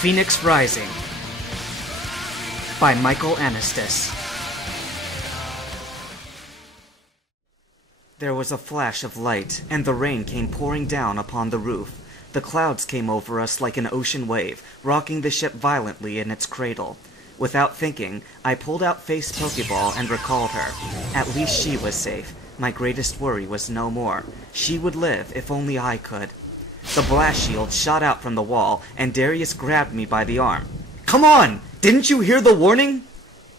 Phoenix Rising by Michael Anastas. There was a flash of light, and the rain came pouring down upon the roof. The clouds came over us like an ocean wave, rocking the ship violently in its cradle. Without thinking, I pulled out Faith's Pokeball and recalled her. At least she was safe. My greatest worry was no more. She would live if only I could. The blast shield shot out from the wall, and Darius grabbed me by the arm. "Come on! Didn't you hear the warning?"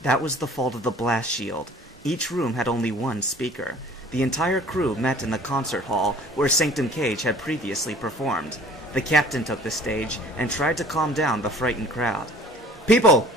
That was the fault of the blast shield. Each room had only one speaker. The entire crew met in the concert hall where Sanctum Cage had previously performed. The captain took the stage and tried to calm down the frightened crowd. People!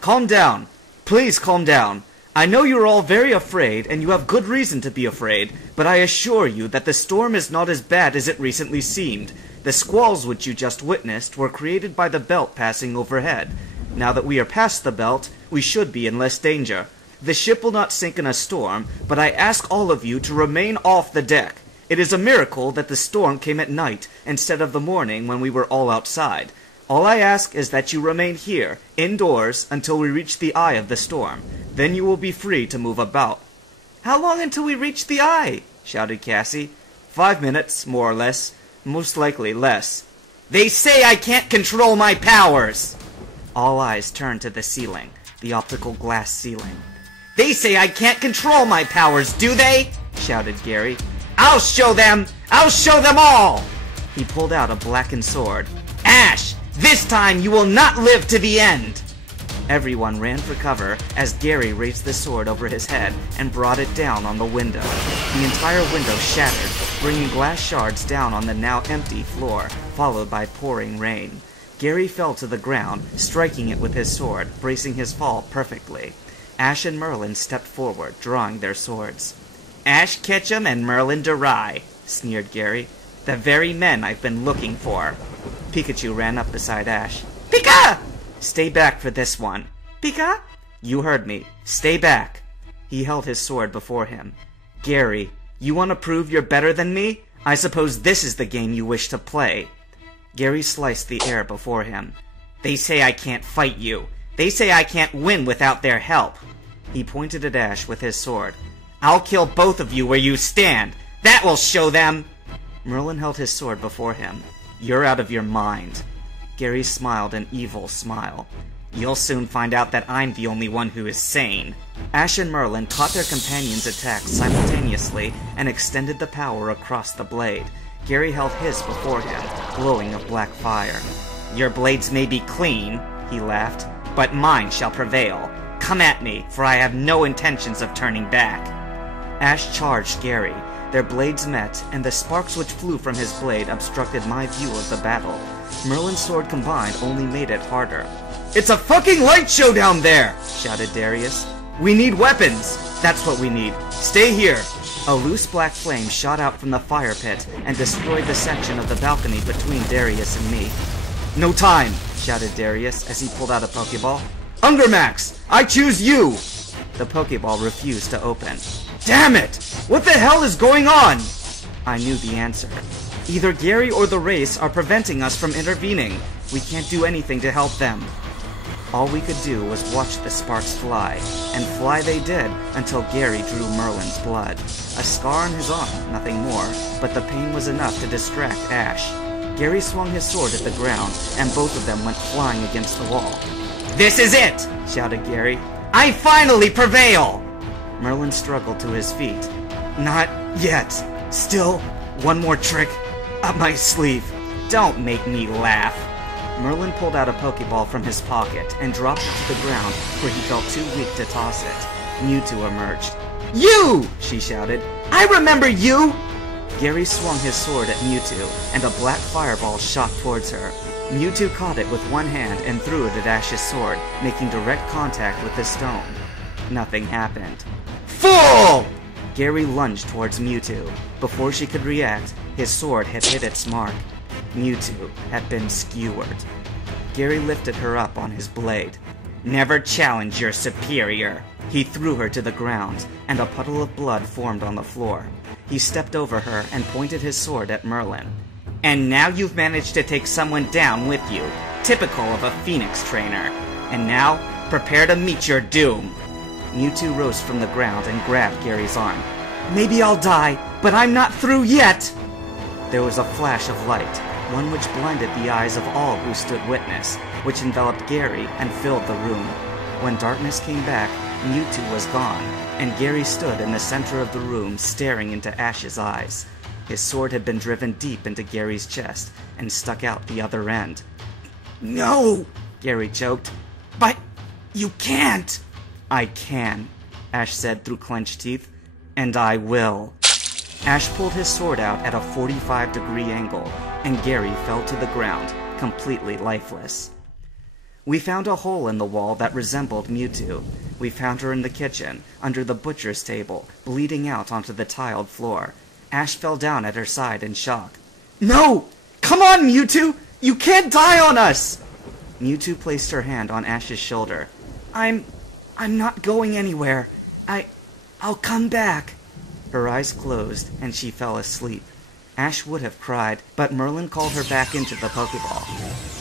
Calm down! Please calm down! I know you're all very afraid, and you have good reason to be afraid, but I assure you that the storm is not as bad as it recently seemed. The squalls which you just witnessed were created by the belt passing overhead. Now that we are past the belt, we should be in less danger. The ship will not sink in a storm, but I ask all of you to remain off the deck. It is a miracle that the storm came at night, instead of the morning when we were all outside. All I ask is that you remain here, indoors, until we reach the eye of the storm. Then you will be free to move about." "How long until we reach the eye?" shouted Cassie. 5 minutes, more or less. Most likely less. "They say I can't control my powers!" All eyes turned to the ceiling, the optical glass ceiling. "They say I can't control my powers, do they?" shouted Gary. "I'll show them! I'll show them all!" He pulled out a blackened sword. "Ash! This time you will not live to the end!" Everyone ran for cover as Gary raised the sword over his head and brought it down on the window. The entire window shattered, bringing glass shards down on the now empty floor, followed by pouring rain. Gary fell to the ground, striking it with his sword, bracing his fall perfectly. Ash and Merlin stepped forward, drawing their swords. "Ash Ketchum and Merlin Durai," sneered Gary. "The very men I've been looking for." Pikachu ran up beside Ash. "Pika!" "Stay back for this one." "Pika?" "You heard me. Stay back." He held his sword before him. "Gary, you want to prove you're better than me? I suppose this is the game you wish to play." Gary sliced the air before him. "They say I can't fight you. They say I can't win without their help." He pointed at Ash with his sword. "I'll kill both of you where you stand. That will show them." Merlin held his sword before him. "You're out of your mind." Gary smiled an evil smile. "You'll soon find out that I'm the only one who is sane." Ash and Merlin caught their companions' attacks simultaneously and extended the power across the blade. Gary held his before him, glowing of black fire. "Your blades may be clean," he laughed, "but mine shall prevail. Come at me, for I have no intentions of turning back." Ash charged Gary. Their blades met, and the sparks which flew from his blade obstructed my view of the battle. Merlin's sword combined only made it harder. "It's a fucking light show down there!" shouted Darius. "We need weapons! That's what we need. Stay here!" A loose black flame shot out from the fire pit and destroyed the section of the balcony between Darius and me. "No time!" shouted Darius as he pulled out a Pokeball. "Ungermax! I choose you!" The Pokeball refused to open. "Damn it! What the hell is going on?" I knew the answer. Either Gary or the race are preventing us from intervening. We can't do anything to help them. All we could do was watch the sparks fly, and fly they did until Gary drew Merlin's blood. A scar on his arm, nothing more, but the pain was enough to distract Ash. Gary swung his sword at the ground, and both of them went flying against the wall. "This is it!" shouted Gary. "I finally prevail!" Merlin struggled to his feet. "Not yet. Still, one more trick up my sleeve." "Don't make me laugh." Merlin pulled out a Pokeball from his pocket and dropped it to the ground where he felt too weak to toss it. Mewtwo emerged. "You!" she shouted. "I remember you!" Gary swung his sword at Mewtwo, and a black fireball shot towards her. Mewtwo caught it with one hand and threw it at Ash's sword, making direct contact with the stone. Nothing happened. "Fool!" Gary lunged towards Mewtwo. Before she could react, his sword had hit its mark. Mewtwo had been skewered. Gary lifted her up on his blade. "Never challenge your superior." He threw her to the ground, and a puddle of blood formed on the floor. He stepped over her and pointed his sword at Merlin. "And now you've managed to take someone down with you. typical of a Phoenix trainer. And now, prepare to meet your doom. Mewtwo rose from the ground and grabbed Gary's arm. Maybe I'll die, but I'm not through yet! There was a flash of light, one which blinded the eyes of all who stood witness, which enveloped Gary and filled the room. When darkness came back, Mewtwo was gone, and Gary stood in the center of the room staring into Ash's eyes. His sword had been driven deep into Gary's chest and stuck out the other end. No! Gary choked. But you can't! I can, Ash said through clenched teeth. And I will. Ash pulled his sword out at a 45-degree angle, and Gary fell to the ground, completely lifeless. We found a hole in the wall that resembled Mewtwo. We found her in the kitchen, under the butcher's table, bleeding out onto the tiled floor. Ash fell down at her side in shock. No! Come on, Mewtwo! You can't die on us! Mewtwo placed her hand on Ash's shoulder. I'm not going anywhere. I'll come back. Her eyes closed, and she fell asleep. Ash would have cried, but Merlin called her back into the Pokeball.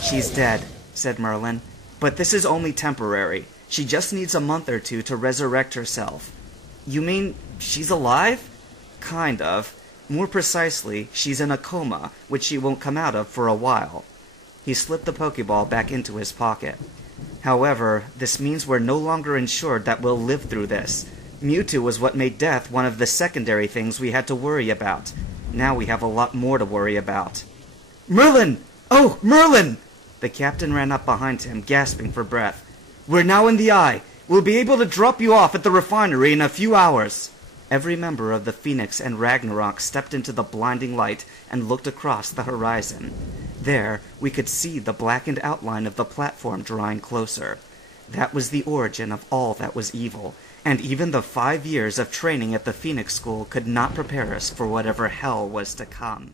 She's dead, said Merlin. But this is only temporary. She just needs a month or two to resurrect herself. You mean she's alive? Kind of. More precisely, she's in a coma, which she won't come out of for a while. He slipped the Pokeball back into his pocket. However, this means we're no longer ensured that we'll live through this. Mewtwo was what made death one of the secondary things we had to worry about. Now we have a lot more to worry about. Merlin! Oh, Merlin! The captain ran up behind him, gasping for breath. We're now in the Eye. We'll be able to drop you off at the refinery in a few hours. Every member of the Phoenix and Ragnarok stepped into the blinding light and looked across the horizon. There, we could see the blackened outline of the platform drawing closer. That was the origin of all that was evil, and even the 5 years of training at the Phoenix School could not prepare us for whatever hell was to come.